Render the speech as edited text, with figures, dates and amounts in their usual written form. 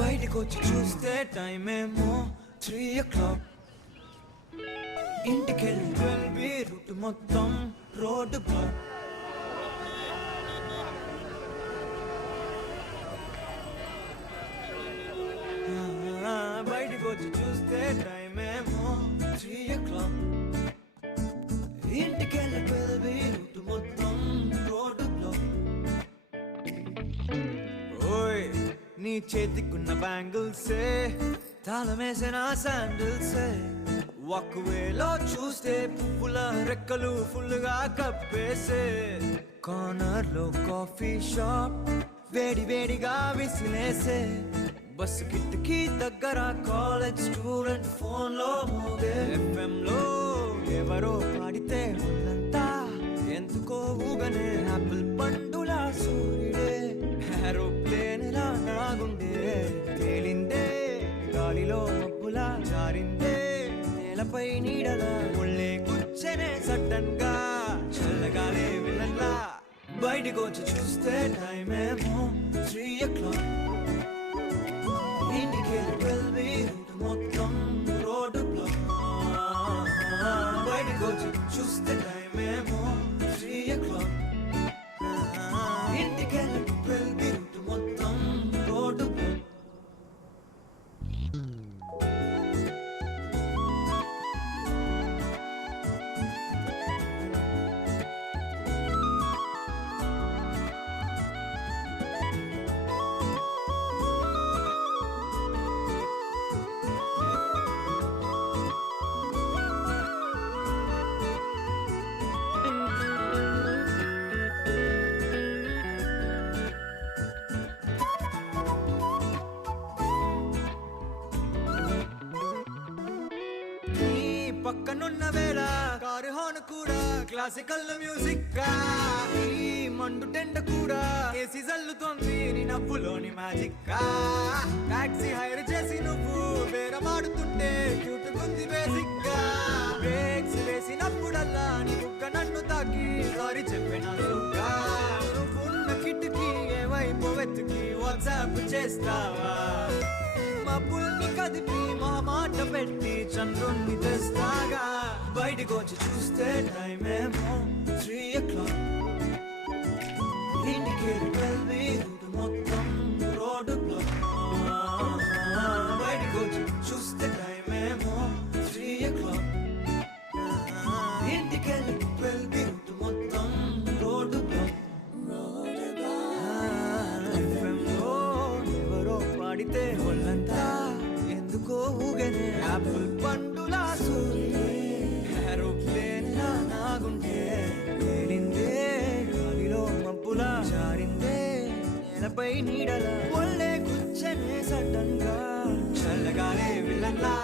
బయటకొచ్చి చూస్తే టైం ఏమో 3 o'clock. ఇంటికెళ్ళి 12 రూట్ మొత్తం రోడ్డు బ్లాక్. బయటకొచ్చి చూస్తే టైం ఏమో 3 o'clock. ఇంటికెళ్ళి 12 రూట్ మొత్తం రోడ్డు బ్లాక్. ఓయ్ నీ చేతికున్న బ్యాంగిల్సే తాళమేసే నా శాండిల్సే. ఒకవేలో చూస్తే పువ్వుల రెక్కలు ఫుల్గా కప్పేసే. కార్నర్ లో కాఫీ షాప్ వేడి వేడిగా విసిలేసే. బస్సు కిటికీ దగ్గర కాలేజ్ స్టూడెంట్ ఫోన్ లో మోగే. FM లో ఎవరో పాడితే ఉన్నంతా ఎందుకో ఊగనే. ఆపిల్ పండులా సూర్యుడే ఏరోప్లేన్ లా నాగుండే. తేలిందే గాలిలో మబ్బులా జారిందే నేలపై నీడలా. ఒళ్ళే కూర్చనే సడన్ గా చల్లగాలే విలన్లా. బయటకొచ్చి చూస్తే టైం ఏమో 3 o'clock. ఇంటికెళ్ళి 12 రూట్ మొత్తం రోడ్డు బ్లాక్. బయటకొచ్చి చూస్తే టైం ఏమో 3 o'clock. ఇంటికెళ్ళి 12 రూట్ మొత్తం రోడ్డు బ్లాక్. పక్కనున్న వేళ కారు హార్న్ కూడా క్లాసికల్ మ్యూజిక్. ఈ మండు టెండ కూడా ఏసీ జల్లుతోంది నీ నవ్వులోని మ్యాజిక్. టాక్సీ హైర్ చేసి నువ్వు బేరమాడుతుంటే క్యూట్ గుంది బేసిక్. బ్రేక్స్ వేసినప్పుడల్లా నీ బుక్క నన్ను తాకి సారీ చెప్పిన నువ్వున్న కిటికీ ఏవైపు వెతికి వాట్సాప్ చేస్తావా. మబ్బుల్ని కదిపి మా మాట పెట్టి చంద్రుణ్ణి తెస్తాగా. బయటకొచ్చి చూస్తే టైం ఏమో 3 o'clock. ఇంటికెళ్ళి 12 రూట్ మొత్తం రోడ్డు బ్లాక్. బయటకొచ్చి చూస్తే టైం ఏమో 3 o'clock. ఇంటికెళ్ళి 12 రూట్ మొత్తం రోడ్డు బ్లాక్. FM లో ఎవరో పాడితే ఒళ్ళంతా ఎందుకో ఊగనే. ఆపిల్ పండులా సూర్యుడే ఏరోప్లేన్ లా నాగుంటే. తేలిందే గాలిలో మబ్బులా జారిందే నేలపై నీడలా. ఒళ్ళే కూర్చనే సడన్ గా చల్లగాలే విలన్లా.